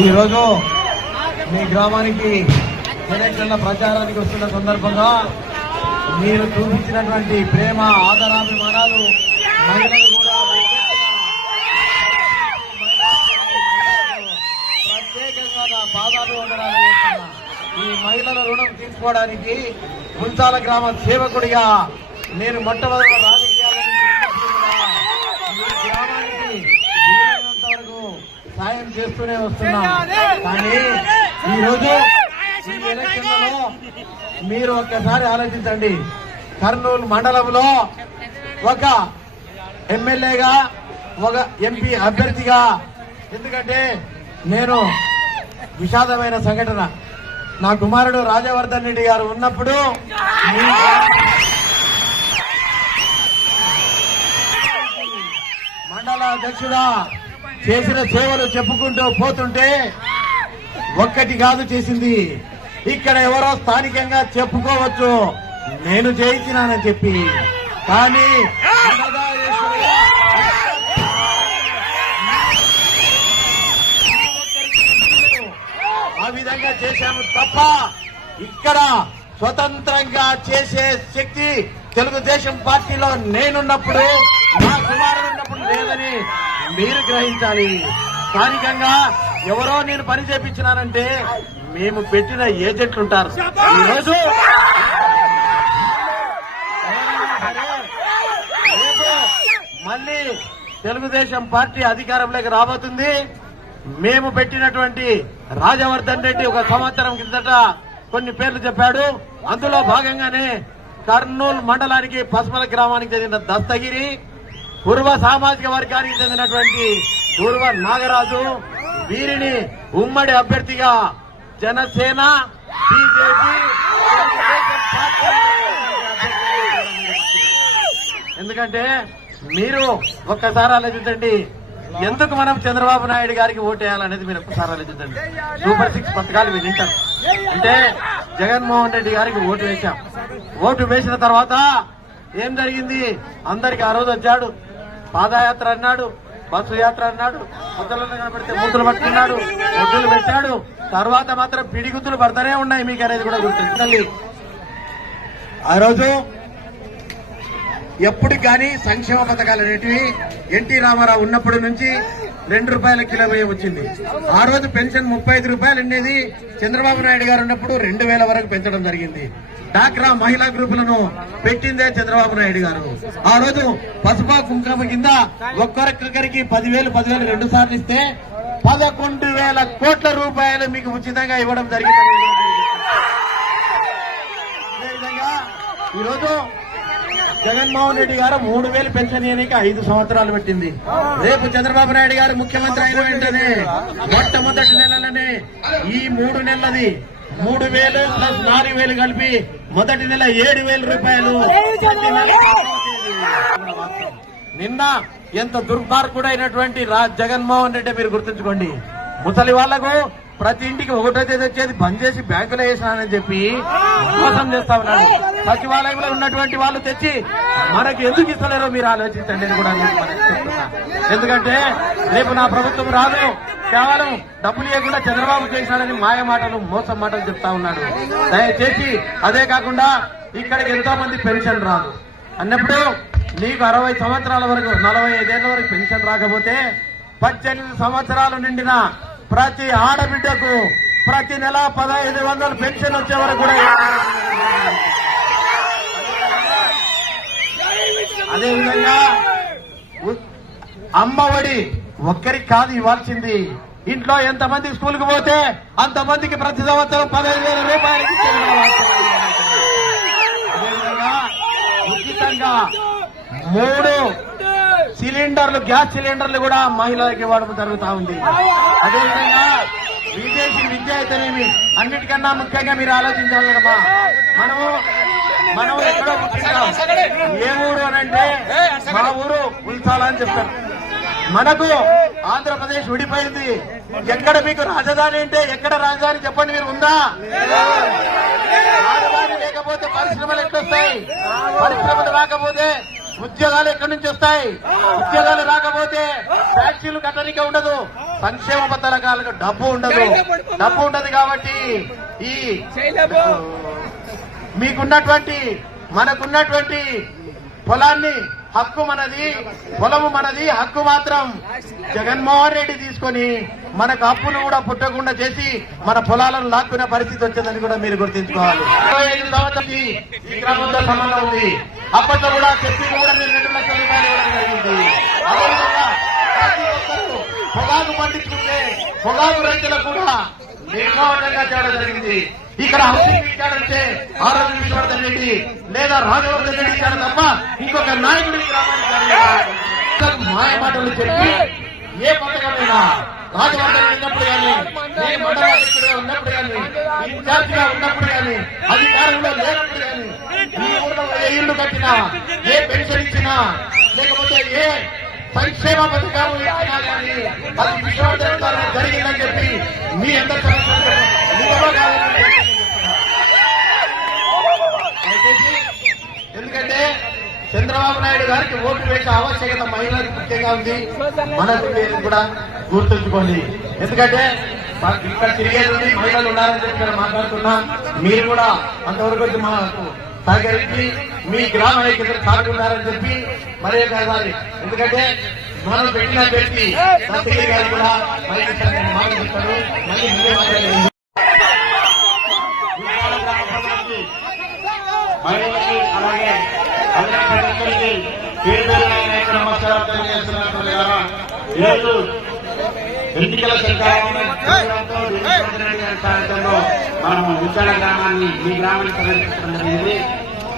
ఈరోజు మీ గ్రామానికి ఎన్నికల ప్రచారానికి వస్తున్న సందర్భంగా మీరు చూపించినటువంటి ప్రేమ ఆదరాభిమానాలు మహిళలు కూడా ప్రత్యేకంగా నా పాదాలు వందనాలు చేస్తున్నా. ఈ మహిళల రుణం తీసుకోవడానికి ముంచాల గ్రామ సేవకుడిగా నేను మొట్టమొదటి రాజకీయాలను ఈ గ్రామానికి వీలైనంత వరకు సాయం చేస్తూనే వస్తున్నా. కానీ ఈరోజు ఈ ఎలక్షన్లలో మీరు ఒక్కసారి ఆలోచించండి. కర్నూలు మండలంలో ఒక ఎమ్మెల్యేగా ఒక ఎంపీ అభ్యర్థిగా, ఎందుకంటే నేను విషాదమైన సంఘటన, నా కుమారుడు రాజవర్ధన్ రెడ్డి గారు ఉన్నప్పుడు మండల అధ్యక్షుడా చేసిన సేవలు చెప్పుకుంటూ పోతుంటే ఒక్కటి కాదు చేసింది. ఇక్కడ ఎవరో స్థానికంగా చెప్పుకోవచ్చు నేను చేయించినానని చెప్పి, కానీ ఆ విధంగా చేశాము తప్ప ఇక్కడ స్వతంత్రంగా చేసే శక్తి తెలుగుదేశం పార్టీలో నేనున్నప్పుడు, నా కుమారుడు ఉన్నప్పుడు లేదని మీరు గ్రహించాలి. స్థానికంగా ఎవరో నేను పని చేపించినానంటే మేము పెట్టిన ఏజెంట్లు ఉంటారు. ఈరోజు మళ్ళీ తెలుగుదేశం పార్టీ అధికారంలోకి రాబోతుంది. మేము పెట్టినటువంటి రాజవర్ధన్ రెడ్డి ఒక సంవత్సరం కిందట కొన్ని పేర్లు చెప్పాడు. అందులో భాగంగానే కర్నూలు మండలానికి పసుమల గ్రామానికి చెందిన దస్తగిరి, పూర్వ సామాజిక వర్గానికి చెందినటువంటి పూర్వ నాగరాజు, వీరిని ఉమ్మడి అభ్యర్థిగా జనసేన, బీజేపీ, ఎందుకంటే మీరు ఒక్కసారి ఆలోచించండి, ఎందుకు మనం చంద్రబాబు నాయుడు గారికి ఓటేయాలనేది మీరు ఒక్కసారి ఆలోచించండి. సూపర్ 6 పథకాలు విధించారు అంటే జగన్మోహన్ రెడ్డి గారికి ఓటు వేశాం. ఓటు వేసిన తర్వాత ఏం జరిగింది? అందరికి ఆ రోజు వచ్చాడు, పాదయాత్ర అన్నాడు, బస్సు యాత్ర అన్నాడు, ముద్దలను కనబడితే ముద్దులు పట్టుకున్నాడు, ముద్దులు పెట్టాడు. తర్వాత మాత్రం పిడిగుద్దులు పడతానే ఉన్నాయి మీకు అనేది కూడా గుర్తుంది. ఆ రోజు ఎప్పుడు కానీ సంక్షేమ పథకాలు అనేటివి ఎన్టీ రామారావు ఉన్నప్పటి నుంచి 2 రూపాయల కిలో బియ్యం వచ్చింది. ఆ రోజు పెన్షన్ 35 రూపాయలు ఉండేది. చంద్రబాబు నాయుడు గారు ఉన్నప్పుడు 2000 వరకు పెంచడం జరిగింది. డాక్రా మహిళా గ్రూపులను పెట్టిందే చంద్రబాబు నాయుడు గారు. ఆ రోజు పసుపు కుంకుమ కింద ఒక్కొక్కరికి 10,000 2 సార్లు ఇస్తే 11,000 కోట్ల రూపాయలు మీకు ఉచితంగా ఇవ్వడం జరిగింది. అదేవిధంగా ఈరోజు జగన్మోహన్ రెడ్డి గారు 3,000 పెన్షన్ ఇవ్వడానికి 5 సంవత్సరాలు పెట్టింది. రేపు చంద్రబాబు నాయుడు గారు ముఖ్యమంత్రి అయిన వెంటనే మొట్టమొదటి నెలలోనే ఈ 3 నెలలది 3,000 ప్లస్ 4,000 కలిపి మొదటి నెల 7,000 రూపాయలు. నిన్న ఎంత దుర్మార్గుడైనటువంటి జగన్మోహన్ రెడ్డి మీరు గుర్తుంచుకోండి. ముసలి వాళ్లకు ప్రతి ఇంటికి 1వ తేదీ వచ్చేది బంద్ చేసి బ్యాంకులో వేసినానని చెప్పి మోసం చేస్తా ఉన్నాడు. సచివాలయంలో ఉన్నటువంటి వాళ్ళు తెచ్చి మనకి ఎందుకు ఇస్తలేరో మీరు ఆలోచించండి అని కూడా చెప్తున్నా. ఎందుకంటే రేపు నా ప్రభుత్వం రాదు, కేవలం డబ్బులు ఇవ్వకుండా చంద్రబాబు చేసినాడని మాయ మాటలు, మోసం మాటలు చెప్తా ఉన్నాడు. దయచేసి అదే కాకుండా ఇక్కడికి ఎంతో మంది పెన్షన్ రాదు అన్నప్పుడు నీకు 60 సంవత్సరాల వరకు 45 ఏళ్ల వరకు పెన్షన్ రాకపోతే 18 సంవత్సరాలు నిండిన ప్రతి ఆడబిడ్డకు ప్రతి నెల 1,500 పెన్షన్ వచ్చే వరకు కూడా, అదేవిధంగా అమ్మఒడి ఒక్కరికి కాదు ఇవ్వాల్సింది. ఇంట్లో ఎంతమంది స్కూల్కి పోతే అంతమందికి ప్రతి సంవత్సరం 15,000 రూపాయలు అదేవిధంగా ఉచితంగా 3 సిలిండర్లు, గ్యాస్ సిలిండర్లు కూడా మహిళలకు ఇవ్వడం జరుగుతా ఉంది. అదేవిధంగా విదేశీ విద్య అయితేనేమి, అన్నిటికన్నా ముఖ్యంగా మీరు ఆలోచించాలి కదమ్మా. మనం ఎక్కడో పుట్టింటాం, ఏ ఊరు అనంటే మా ఊరు ఉల్సాల అని చెప్తారు. మనకు ఆంధ్రప్రదేశ్ విడిపోయింది. ఎక్కడ మీకు రాజధాని అంటే ఎక్కడ రాజధాని చెప్పండి మీరు, ఉందా? రాజధాని లేకపోతే పరిశ్రమలు ఎట్లొస్తాయి? పరిశ్రమలు రాకపోతే ఉద్యోగాలు ఎక్కడి నుంచి వస్తాయి? ఉద్యోగాలు రాకపోతే ట్యాక్సీలు కట్టడానికి ఉండదు, సంక్షేమ పథకాలకు డబ్బు ఉండదు కాబట్టి ఈ మనకున్నటువంటి పొలాన్ని హక్కు మనది, పొలము మనది, హక్కు మాత్రం జగన్మోహన్ రెడ్డి తీసుకొని మనకు అప్పును కూడా పుట్టకుండా చేసి మన పొలాలను లాక్కునే పరిస్థితి వచ్చిందని కూడా మీరు గుర్తించుకోవాలి. 25 సంవత్సరాలకి ఈ గ్రామంతో సంబంధం ఉంది. అప్పట్లో కూడా చెప్పి కూడా మీరు 2 లక్షల రూపాయలు ఇవ్వడం జరిగింది. అదేవిధంగా ప్రతి ఒక్కరూ పొగాకు పండించుకుంటే పొగాకు రైతులకు కూడా నిర్మాణంగా చేయడం జరిగింది. ఇక్కడ హౌసింగ్ ఇచ్చాడంటే ఆరోగ్య విశ్వవర్ధన్ రెడ్డి లేదా రాజవర్ధన్ రెడ్డి ఇచ్చాడు తప్ప ఇంకొక నాయకుడి గ్రామానికి మాయ మాటలు చెప్పి ఏ పథకమైనా రాజవర్ధన్ ఉన్నప్పుడు కానీ, నేను మండలాధ్యక్షుడిగా ఉన్నప్పుడు కానీ, ఇన్ఛార్జ్ గా ఉన్నప్పుడు కానీ, అధికారంలో లేనప్పుడు కానీ, ఈ ఊళ్ళో ఏ ఇల్లు కట్టినా, ఏ పెన్షన్ ఇచ్చినా, లేకపోతే ఏ సంక్షేమ పథకాలు ఇచ్చినా కానీ అది విశ్వవర్ధన్ ద్వారా జరిగిందని చెప్పి మీ అందరి ఎందుకంటే చంద్రబాబు నాయుడు గారికి ఓటు వేసే ఆవశ్యకత మహిళలకు ముఖ్యంగా ఉంది. మనకు కూడా గుర్తుంచుకోండి. ఎందుకంటే ఇక్కడ తిరిగేది మహిళలు ఉన్నారని చెప్పి ఇక్కడ మాట్లాడుతున్నా. మీరు కూడా అంతవరకు వచ్చి మాకు సహకరించి మీ గ్రామ ఐక్యతలు సాగుతున్నారని చెప్పి మరే కావాలి. ఎందుకంటే మనం పెట్టిన వ్యక్తి సత్యగిరి గారు కూడా మాట్లాడుతారు. మళ్ళీ మీరే మాట్లాడారు. మహిళలకి అలాగే అందరి ప్రజలకి పేరు నమస్కారం తెలియజేస్తున్నటువంటి ఈరోజు ఎన్నికల సంఘంతో మనం విశాల గ్రామాన్ని మీ గ్రామాన్ని సందర్శించడం జరిగింది.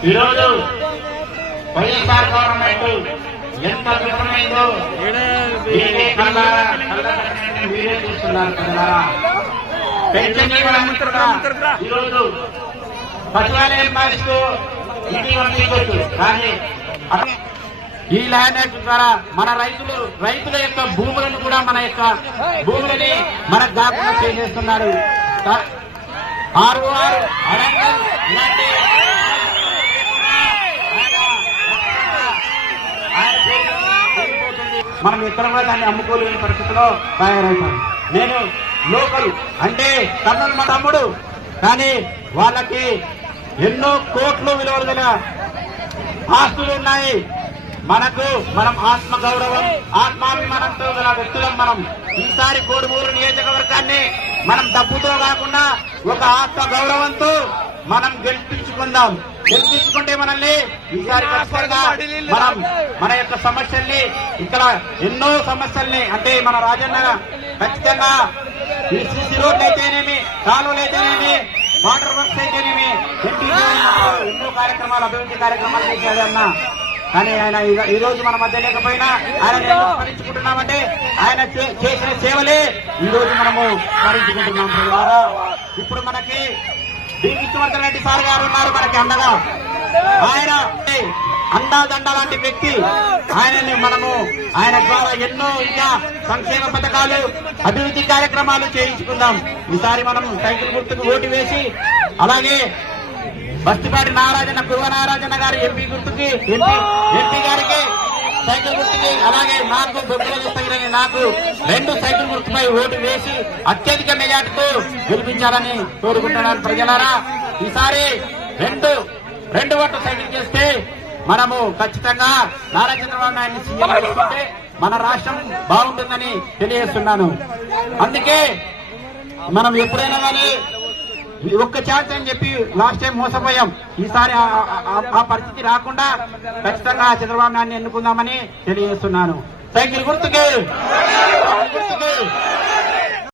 ఈరోజు వైఎస్ఆర్ గవర్నమెంట్ ఎంత విఫలమైందో మీరే చూస్తున్నారు ప్రజలారా. పెన్షన్ ఈరోజు సచివాలయం మారుస్తూ ఇంటికి పంపించవచ్చు, కానీ ఈ ల్యాండ్ యాక్ట్ ద్వారా మన రైతుల యొక్క భూములను కూడా మన యొక్క భూములని మనకు దాకుండా చేసేస్తున్నారు. మనం ఎక్కడ కూడా దాన్ని అమ్ముకోలేని పరిస్థితిలో తయారవుతాం. నేను లోకల్ అంటే కర్నూలు మా తమ్ముడు, కానీ వాళ్ళకి ఎన్నో కోట్లు విలువలు గల ఆస్తులు ఉన్నాయి. మనం ఆత్మ గౌరవం ఆత్మాభిమానంతో గల వ్యక్తులం. మనం ఈసారి కోడుమూరు నియోజకవర్గాన్ని మనం డబ్బుతో కాకుండా ఒక ఆత్మ గౌరవంతో మనం గెలిపించుకుంటే మనల్ని ఈసారి ఖచ్చితంగా మనం మన యొక్క సమస్యల్ని ఇక్కడ ఎన్నో సమస్యల్ని అంటే మన రాజన్న ఖచ్చితంగా ఈ సిసి రోడ్లు అయితేనేమి, కాలువలు అయితేనేమి, వాటర్ వర్క్స్ అయితేనేమి, ఎన్నో కార్యక్రమాలు అభివృద్ధి కార్యక్రమాలు చేసేదన్నా. కానీ ఆయన ఈ రోజు మన మధ్య లేకపోయినా ఆయన స్మరించుకుంటున్నామంటే ఆయన చేసిన సేవలే ఈ రోజు మనము స్మరించుకుంటున్నాం. ఇప్పుడు మనకి విశ్వవర్ధన్ రెడ్డి సార్ గారు ఉన్నారు మనకి అండగా. ఆయన అండాదండ లాంటి వ్యక్తి. ఆయన ద్వారా ఎన్నో ఇంకా సంక్షేమ పథకాలు అభివృద్ధి కార్యక్రమాలు చేయించుకుందాం. ఈసారి మనం సైకిల్ గుర్తుకు ఓటు వేసి అలాగే బస్తిపాటి నారాజన్న కుర్వ నారాజన్న గారి ఎంపీ గారికి సైకిల్ గుర్తుకి అలాగే నాకు దొంగలని నాకు 2 సైకిల్ గుర్తుపై ఓటు వేసి అత్యధిక మెజార్టీతో గెలిపించాలని కోరుకుంటున్నాను. ప్రజలారా ఈసారి 2 ఓట్ల సైకిల్ చేస్తే మనము ఖచ్చితంగా నారా చంద్రబాబు నాయుడిని సీఎం చేసుకుంటే మన రాష్ట్రం బాగుంటుందని తెలియజేస్తున్నాను. అందుకే మనం ఎప్పుడైనా కానీ ఒక్క ఛాన్స్ అని చెప్పి లాస్ట్ టైం మోసపోయాం. ఈసారి ఆ పరిస్థితి రాకుండా ఖచ్చితంగా చంద్రబాబు నాయుడిని ఎన్నుకుందామని తెలియజేస్తున్నాను. సైకిల్ గుర్తుకే